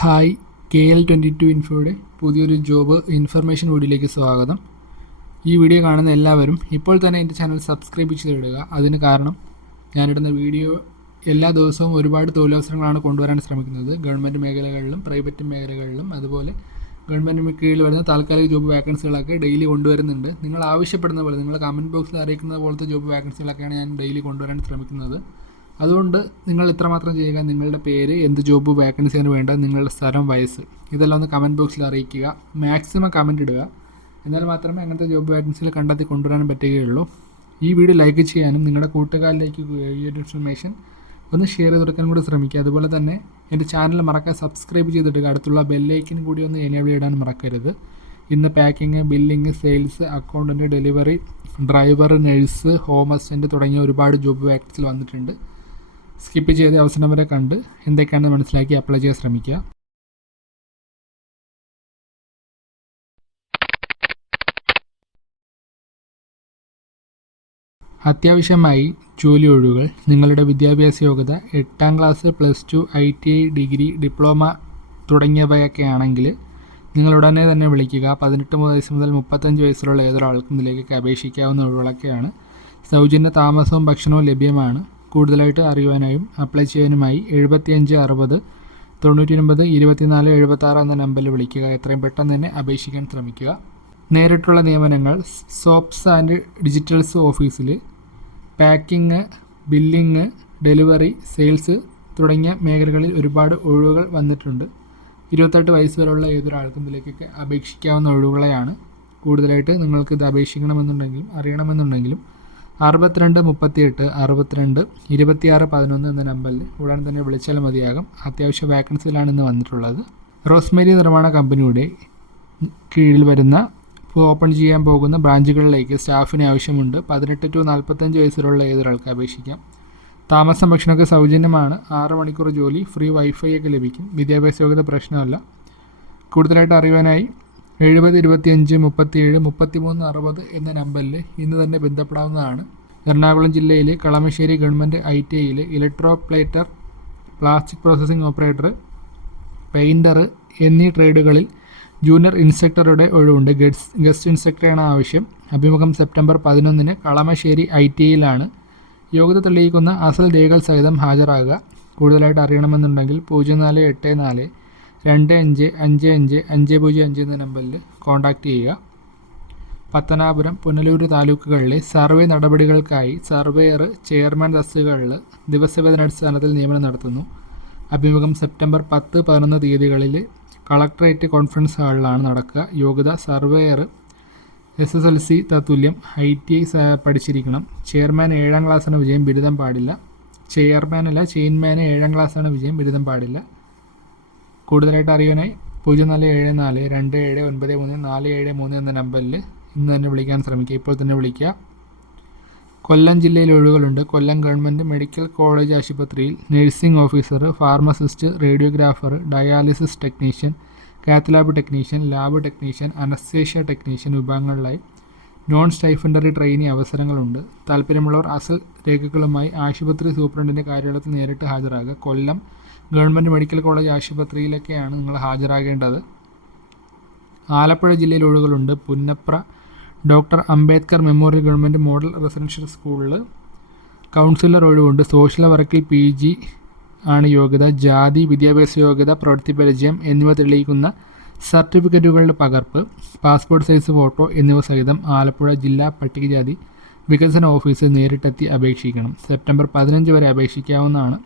Hi K L twenty two ഇൻഫോയുടെ പുതിയൊരു job information വീഡിയോയിലേക്ക് സ്വാഗതം. ഈ വീഡിയോ കാണുന്ന എല്ലാവരും ഇപ്പോൾ തന്നെ എന്റെ ചാനൽ സബ്സ്ക്രൈബ് ചെയ്തിടുക. അതിന് കാരണം ഞാനിടുന്ന വീഡിയോ എല്ലാ ദിവസവും ഒരുപാട് തൊഴിലവസരങ്ങളാണ് കൊണ്ടുവരാൻ ശ്രമിക്കുന്നത്. ഗവൺമെന്റ് മേഖലകളിലും പ്രൈവറ്റ് മേഖലകളിലും അതുപോലെ ഗവൺമെന്റ് കീഴിൽ വരുന്ന താൽക്കാലിക ജോബ് വാക്കൻസികളൊക്കെ ഡെയിലി കൊണ്ടുവരുന്നുണ്ട്. നിങ്ങൾ ആവശ്യപ്പെടുന്ന പോലെ നിങ്ങൾ കമന്റ് ബോക്സിൽ അറിയിക്കുന്ന പോലത്തെ ജോബ് വാക്കൻസികളൊക്കെയാണ് ഞാൻ ഡെയിലി കൊണ്ടുവരാൻ ശ്രമിക്കുന്നത്. അതുകൊണ്ട് നിങ്ങൾ ഇത്രമാത്രം ചെയ്യുക നിങ്ങളുടെ പേര് എന്ത് ജോബ് വേക്കൻസിയാണ് വേണ്ട നിങ്ങളുടെ സ്ഥലം വയസ്സ് ഇതെല്ലാം ഒന്ന് കമന്റ് ബോക്സിൽ അറിയിക്കുക. മാക്സിമം കമന്റ് ഇടുക. എന്നാൽ മാത്രമേ അങ്ങനത്തെ ജോബ് വേക്കൻസികൾ കണ്ടെത്തി കൊണ്ടുവരാൻ പറ്റുകയുള്ളൂ. ഈ വീഡിയോ ലൈക്ക് ചെയ്യാനും നിങ്ങളുടെ കൂട്ടുകാരിലേക്ക് ഈ ഒരു ഇൻഫർമേഷൻ ഒന്ന് ഷെയർ ചെയ്ത് കൊടുക്കാൻ കൂടി ശ്രമിക്കുക. അതുപോലെ തന്നെ എന്റെ ചാനൽ മറക്കാൻ സബ്സ്ക്രൈബ് ചെയ്തിട്ട് അടുത്തുള്ള ബെല്ലൈക്കൻ കൂടി ഒന്ന് എനേബിൾ ഇടാൻ മറക്കരുത്. ഇന്ന് പാക്കിങ് ബില്ലിങ് സെയിൽസ് അക്കൗണ്ടിന്റെ delivery driver nurse home assistant തുടങ്ങിയ ഒരുപാട് ജോബ് വാക്കൻസിൽ വന്നിട്ടുണ്ട്. സ്കിപ്പ് ചെയ്ത് അവസരം വരെ കണ്ട് എന്തൊക്കെയാണെന്ന് മനസ്സിലാക്കി അപ്ലൈ ചെയ്യാൻ ശ്രമിക്കുക. അത്യാവശ്യമായി ജോലി ഒഴിവുകൾ. നിങ്ങളുടെ വിദ്യാഭ്യാസ യോഗ്യത എട്ടാം class plus two I T I degree diploma തുടങ്ങിയവയൊക്കെ ആണെങ്കിൽ നിങ്ങൾ ഉടനെ തന്നെ വിളിക്കുക. പതിനെട്ട് വയസ്സ് മുതൽ മുപ്പത്തഞ്ച് വയസ്സുള്ള ഏതൊരാൾക്കും ഇതിലേക്ക് അപേക്ഷിക്കാവുന്ന ഒഴിവുകളൊക്കെയാണ്. സൗജന്യ താമസവും ഭക്ഷണവും ലഭ്യമാണ്. കൂടുതലായിട്ട് അറിയുവാനായും അപ്ലൈ ചെയ്യാനുമായി എഴുപത്തിയഞ്ച് അറുപത് തൊണ്ണൂറ്റി ഒൻപത് ഇരുപത്തിനാല് എഴുപത്താറ് എന്ന നമ്പറിൽ വിളിക്കുക. എത്രയും പെട്ടെന്ന് തന്നെ അപേക്ഷിക്കാൻ ശ്രമിക്കുക. നേരിട്ടുള്ള നിയമനങ്ങൾ സോപ്സ് ആൻഡ് ഡിജിറ്റൽസ് ഓഫീസിൽ പാക്കിങ് ബില്ലിങ് ഡെലിവറി സെയിൽസ് തുടങ്ങിയ മേഖലകളിൽ ഒരുപാട് ഒഴിവുകൾ വന്നിട്ടുണ്ട്. ഇരുപത്തെട്ട് വയസ്സ് വരെയുള്ള ഏതൊരാൾക്കും ഇതിലേക്കൊക്കെ അപേക്ഷിക്കാവുന്ന ഒഴിവുകളെയാണ് കൂടുതലായിട്ട് നിങ്ങൾക്ക് ഇത് അപേക്ഷിക്കണമെന്നുണ്ടെങ്കിലും അറിയണമെന്നുണ്ടെങ്കിലും അറുപത്തിരണ്ട് മുപ്പത്തിയെട്ട് അറുപത്തിരണ്ട് ഇരുപത്തിയാറ് പതിനൊന്ന് എന്ന നമ്പറിൽ ഉടൻ തന്നെ വിളിച്ചാൽ മതിയാകും. അത്യാവശ്യ വാക്കൻസിയിലാണ് ഇന്ന് വന്നിട്ടുള്ളത്. റോസ്മേരി നിർമ്മാണ കമ്പനിയുടെ കീഴിൽ വരുന്ന ഓപ്പൺ ചെയ്യാൻ പോകുന്ന ബ്രാഞ്ചുകളിലേക്ക് സ്റ്റാഫിന് ആവശ്യമുണ്ട്. പതിനെട്ട് ടു നാൽപ്പത്തഞ്ച് വയസ്സിലുള്ള ഏതൊരാൾക്ക് അപേക്ഷിക്കാം? താമസം ഭക്ഷണമൊക്കെ സൗജന്യമാണ്. ആറ് മണിക്കൂർ ജോലി ഫ്രീ വൈഫൈ ഒക്കെ ലഭിക്കും. വിദ്യാഭ്യാസ യോഗ്യത പ്രശ്നമല്ല. കൂടുതലായിട്ട് അറിയുവാനായി എഴുപത് ഇരുപത്തിയഞ്ച് മുപ്പത്തിയേഴ് മുപ്പത്തിമൂന്ന് അറുപത് എന്ന നമ്പറിൽ ഇന്ന് തന്നെ ബന്ധപ്പെടാവുന്നതാണ്. എറണാകുളം ജില്ലയിലെ Kalamassery government I T ഐയിലെ electro plater plastic processing operator painter എന്നീ ട്രേഡുകളിൽ ജൂനിയർ ഇൻസ്പെക്ടറുടെ ഒഴിവുണ്ട്. ഗസ്റ്റ് ഇൻസ്ട്രക്ടറാണ് ആവശ്യം. അഭിമുഖം സെപ്റ്റംബർ പതിനൊന്നിന് കളമശ്ശേരി ഐ ടി ഐയിലാണ്. യോഗ്യത തെളിയിക്കുന്ന അസൽ രേഖകൾ സഹിതം ഹാജരാകുക. കൂടുതലായിട്ട് അറിയണമെന്നുണ്ടെങ്കിൽ പൂജ്യം നാല് എട്ട് നാല് രണ്ട് അഞ്ച് അഞ്ച് അഞ്ച് അഞ്ച് പൂജ്യം അഞ്ച് എന്ന നമ്പറിൽ കോൺടാക്റ്റ് ചെയ്യുക. പത്തനാപുരം പുനലൂർ താലൂക്കുകളിലെ സർവേ നടപടികൾക്കായി സർവേയർ ചെയർമാൻ തസ്തികകളിൽ ദിവസവേതനാടിസ്ഥാനത്തിൽ നിയമനം നടത്തുന്നു. അഭിമുഖം സെപ്റ്റംബർ പത്ത് പതിനൊന്ന് തീയതികളിൽ കളക്ടറേറ്റ് കോൺഫറൻസ് ഹാളിലാണ് നടക്കുക. യോഗ്യത surveyor S S L C തത്തുല്യം I T I പഠിച്ചിരിക്കണം. ചെയർമാൻ ഏഴാം ക്ലാസ്സാണ് വിജയം ബിരുദം പാടില്ല. ചെയർമാനല്ല ചെയിൻമാന് ഏഴാം ക്ലാസ്സാണ് വിജയം ബിരുദം പാടില്ല. കൂടുതലായിട്ട് അറിയാനായി പൂജ്യം നാല് ഏഴ് നാല് രണ്ട് ഏഴ് ഒൻപത് മൂന്ന് നാല് ഏഴ് മൂന്ന് എന്ന നമ്പറിൽ ഇന്ന് തന്നെ വിളിക്കാൻ ശ്രമിക്കുക. ഇപ്പോൾ തന്നെ വിളിക്കുക. കൊല്ലം ജില്ലയിൽ ഒഴിവുകളുണ്ട്. കൊല്ലം ഗവൺമെന്റ് മെഡിക്കൽ കോളേജ് ആശുപത്രിയിൽ nursing officer pharmacist radiographer dialysis technician cath technician lab technician anaesthesia technician വിഭാഗങ്ങളിലായി non stipendiary trainee അവസരങ്ങളുണ്ട്. താല്പര്യമുള്ളവർ അസൽ രേഖകളുമായി ആശുപത്രി സൂപ്രണ്ടിന്റെ കാര്യാലയത്തിൽ നേരിട്ട് ഹാജരാകുക. കൊല്ലം ഗവൺമെന്റ് മെഡിക്കൽ കോളേജ് ആശുപത്രിയിലൊക്കെയാണ് നിങ്ങൾ ഹാജരാകേണ്ടത്. ആലപ്പുഴ ജില്ലയിൽ ഒഴുകളുണ്ട് Punnapra doctor Ambedkar memorial government model residential സ്കൂളിൽ കൗൺസിലർ ഒഴിവുണ്ട്. സോഷ്യൽ വർക്കിൽ പി ജി ആണ് യോഗ്യത. ജാതി വിദ്യാഭ്യാസ യോഗ്യത പ്രവൃത്തി പരിചയം എന്നിവ തെളിയിക്കുന്ന സർട്ടിഫിക്കറ്റുകളുടെ പകർപ്പ് പാസ്പോർട്ട് സൈസ് ഫോട്ടോ എന്നിവ സഹിതം ആലപ്പുഴ ജില്ലാ പട്ടികജാതി വികസന ഓഫീസിൽ നേരിട്ടെത്തി അപേക്ഷിക്കണം. സെപ്റ്റംബർ പതിനഞ്ച് വരെ അപേക്ഷിക്കാവുന്നതാണ്.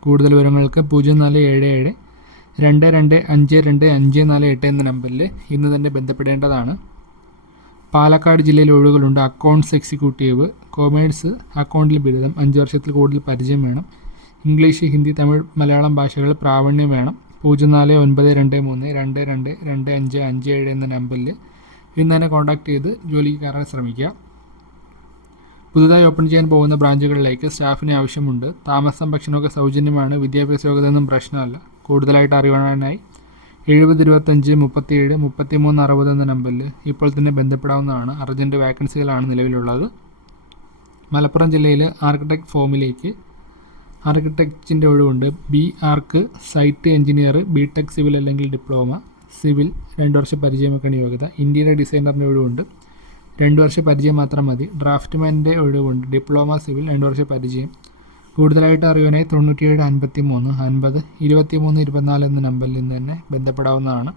കൂടുതൽ വിവരങ്ങൾക്ക് പൂജ്യം നാല് ഏഴ് ഏഴ് രണ്ട് രണ്ട് അഞ്ച് രണ്ട് അഞ്ച് നാല് എട്ട് എന്ന നമ്പറിൽ ഇന്ന് തന്നെ ബന്ധപ്പെടേണ്ടതാണ്. പാലക്കാട് ജില്ലയിൽ ഒഴിവുകളുണ്ട്. അക്കൗണ്ട്സ് എക്സിക്യൂട്ടീവ് കോമേഴ്സ് അക്കൗണ്ടിൽ ബിരുദം അഞ്ച് വർഷത്തിൽ കൂടുതൽ പരിചയം വേണം. ഇംഗ്ലീഷ് ഹിന്ദി തമിഴ് മലയാളം ഭാഷകൾ പ്രാവീണ്യം വേണം. പൂജ്യം നാല് ഒൻപത് രണ്ട് മൂന്ന് രണ്ട് രണ്ട് രണ്ട് അഞ്ച് അഞ്ച് ഏഴ് എന്ന നമ്പറിൽ ഇന്ന് തന്നെ കോൺടാക്ട് ചെയ്ത് ജോലിക്ക് കയറാൻ ശ്രമിക്കുക. പുതുതായി ഓപ്പൺ ചെയ്യാൻ പോകുന്ന ബ്രാഞ്ചുകളിലേക്ക് സ്റ്റാഫിനെ ആവശ്യമുണ്ട്. താമസം ഭക്ഷണമൊക്കെ സൗജന്യമാണ്. വിദ്യാഭ്യാസ യോഗ്യതയൊന്നും പ്രശ്നമല്ല. കൂടുതലായിട്ട് അറിയാനായി എഴുപത് ഇരുപത്തഞ്ച് മുപ്പത്തിയേഴ് മുപ്പത്തിമൂന്ന് അറുപത് എന്ന നമ്പറിൽ ഇപ്പോൾ തന്നെ ബന്ധപ്പെടാവുന്നതാണ്. അർജന്റ് വാക്കൻസികളാണ് നിലവിലുള്ളത്. മലപ്പുറം ജില്ലയിൽ ആർക്കിടെക്ട് ഫോമിലേക്ക് ആർക്കിടെക്റ്റിന്റെ ഒഴിവുണ്ട്. B arch site engineer B tech civil അല്ലെങ്കിൽ ഡിപ്ലോമ സിവിൽ രണ്ട് വർഷം പരിചയമൊക്കെയാണ് യോഗ്യത. ഇന്റീരിയർ ഡിസൈനറിന്റെ ഒഴിവുണ്ട്. രണ്ട് വർഷ പരിചയം മാത്രം മതി. ഡ്രാഫ്റ്റ്മാന്റെ ഒഴിവുണ്ട്. ഡിപ്ലോമ സിവിൽ രണ്ട് വർഷ പരിചയം. കൂടുതലായിട്ട് അറിയുവാനായി തൊണ്ണൂറ്റിയേഴ് അൻപത്തി മൂന്ന് അൻപത് ഇരുപത്തി മൂന്ന് ഇരുപത്തിനാല് എന്ന നമ്പറിൽ നിന്ന് തന്നെ ബന്ധപ്പെടാവുന്നതാണ്.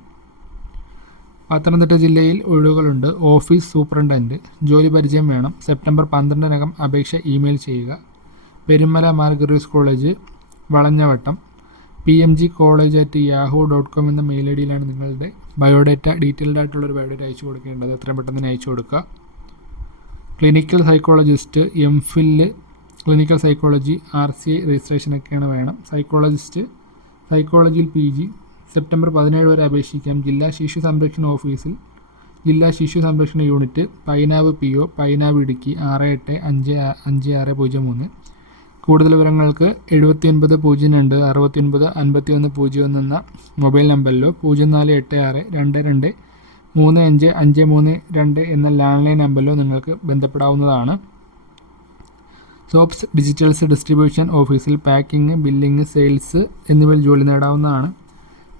പത്തനംതിട്ട ജില്ലയിൽ ഒഴിവുകളുണ്ട്. ഓഫീസ് സൂപ്രണ്ടന്റ് ജോലി പരിചയം വേണം. സെപ്റ്റംബർ പന്ത്രണ്ടിനകം അപേക്ഷ ഇമെയിൽ ചെയ്യുക. Perumala മാർഗറീസ് college Valanjavattom. P M G college at Yahoo dot com എന്ന മെയിൽ ഐ ഡിയിലാണ് നിങ്ങളുടെ ബയോഡേറ്റ ഡീറ്റെയിൽഡ് ആയിട്ടുള്ളൊരു ബയോഡേറ്റ അയച്ചു കൊടുക്കേണ്ടത് എത്രയും പെട്ടെന്ന് അയച്ചു കൊടുക്കുക. Clinical psychologist M phil clinical psychology R C രജിസ്ട്രേഷനൊക്കെയാണ് വേണം. സൈക്കോളജിസ്റ്റ് സൈക്കോളജിയിൽ പി ജി സെപ്റ്റംബർ പതിനേഴ് വരെ അപേക്ഷിക്കാം. ജില്ലാ ശിശു സംരക്ഷണ ഓഫീസിൽ ജില്ലാ ശിശു സംരക്ഷണ unit Painavu P O Painavu Idukki ആറ് എട്ട് അഞ്ച് അഞ്ച് ആറ് പൂജ്യം മൂന്ന്. കൂടുതൽ വിവരങ്ങൾക്ക് എഴുപത്തി ഒൻപത് പൂജ്യം രണ്ട് അറുപത്തി ഒൻപത് അൻപത്തി ഒന്ന് പൂജ്യം ഒന്ന് എന്ന മൊബൈൽ നമ്പറിലോ പൂജ്യം നാല് എട്ട് ആറ് രണ്ട് രണ്ട് മൂന്ന് അഞ്ച് അഞ്ച് മൂന്ന് രണ്ട് എന്ന ലാൻഡ് ലൈൻ നമ്പറിലോ നിങ്ങൾക്ക് ബന്ധപ്പെടാവുന്നതാണ്. സോപ്സ് ഡിജിറ്റൽസ് ഡിസ്ട്രിബ്യൂഷൻ ഓഫീസിൽ പാക്കിംഗ് ബില്ലിംഗ് സെയിൽസ് എന്നിവയിൽ ജോലി നേടാവുന്നതാണ്.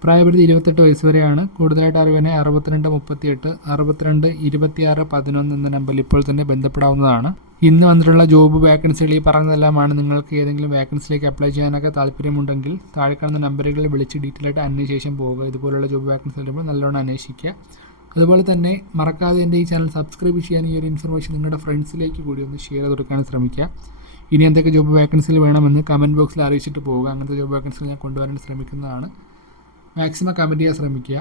പ്രായപരിധി ഇരുപത്തെട്ട് വയസ്സ് വരെയാണ്. കൂടുതലായിട്ട് അറിവിനെ അറുപത്തിരണ്ട് മുപ്പത്തിയെട്ട് അറുപത്തിരണ്ട് ഇരുപത്തിയാറ് പതിനൊന്ന് എന്ന നമ്പറിൽ ഇപ്പോൾ തന്നെ ബന്ധപ്പെടാവുന്നതാണ്. ഇന്ന് വന്നിട്ടുള്ള ജോബ് വേക്കൻസികൾ ഈ പറഞ്ഞതെല്ലാമാണ്. നിങ്ങൾക്ക് ഏതെങ്കിലും വേക്കൻസിയിലേക്ക് അപ്ലൈ ചെയ്യാനൊക്കെ താല്പര്യമുണ്ടെങ്കിൽ താഴെ കാണുന്ന നമ്പറുകളിൽ വിളിച്ച് ഡീറ്റെയിൽ ആയിട്ട് അന്വേഷിച്ചു പോവുക. ഇതുപോലുള്ള ജോബ് വേക്കൻസി വരുമ്പോൾ നല്ലോണം അന്വേഷിക്കുക. അതുപോലെ തന്നെ മറക്കാതെ എന്റെ ഈ ചാനൽ സബ്സ്ക്രൈബ് ചെയ്യാൻ ഈ ഒരു ഇൻഫർമേഷൻ നിങ്ങളുടെ ഫ്രണ്ട്സിലേക്ക് കൂടി ഒന്ന് ഷെയർ കൊടുക്കാൻ ശ്രമിക്കുക. ഇനി എന്തൊക്കെ ജോബ് വേക്കൻസികൾ വേണമെന്ന് കമന്റ് ബോക്സിൽ അറിയിച്ചിട്ട് പോവുക. അങ്ങനത്തെ ജോബ് വേക്കൻസികൾ ഞാൻ കൊണ്ടുവരാൻ ശ്രമിക്കുന്നതാണ്. മാക്സിമം കമന്റ് ചെയ്യാൻ ശ്രമിക്കുക.